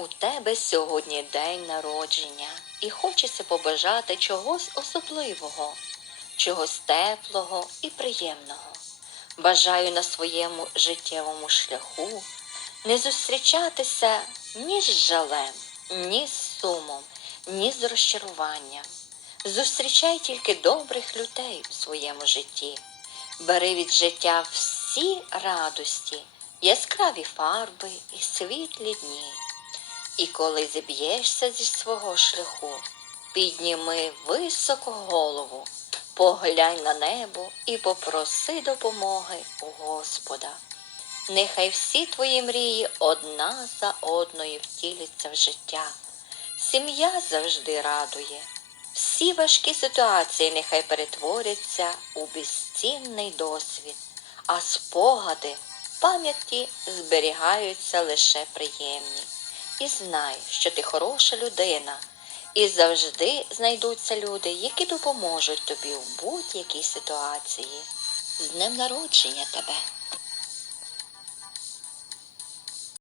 У тебе сьогодні день народження, і хочеться побажати чогось особливого, чогось теплого і приємного. Бажаю на своєму життєвому шляху не зустрічатися ні з жалем, ні з сумом, ні з розчаруванням. Зустрічай тільки добрих людей у своєму житті. Бери від життя всі радості, яскраві фарби і світлі дні. І коли зіб'єшся зі свого шляху, підніми високо голову, поглянь на небо і попроси допомоги у Господа. Нехай всі твої мрії одна за одною втіляться в життя. Сім'я завжди радує. Всі важкі ситуації нехай перетворяться у безцінний досвід, а спогади в пам'яті зберігаються лише приємні. І знай, що ти хороша людина, і завжди знайдуться люди, які допоможуть тобі в будь-якій ситуації. З днем народження тебе!